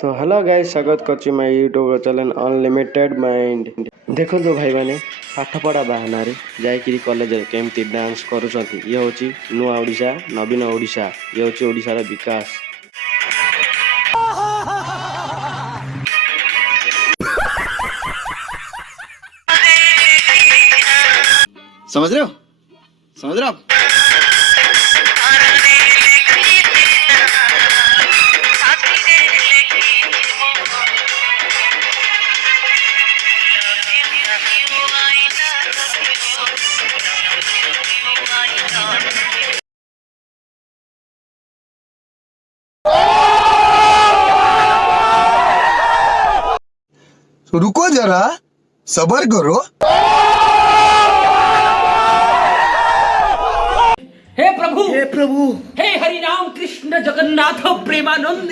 तो hello guys, स्वागत करछि my YouTube channel unlimited mind. देखो भाई माने पाठ पढ़ा बाहाना रे जाइकिरी कॉलेज केमती डांस करूछंती। ये होची नुआ ओडिशा, नवीन ओडिशा। ये होची ओडिशार विकास। समझ रहे हो? समझ रहे हो आप? तो रुको जरा, सबर करो। हे प्रभु हे हरि राम कृष्ण जगन्नाथ प्रेमानंद।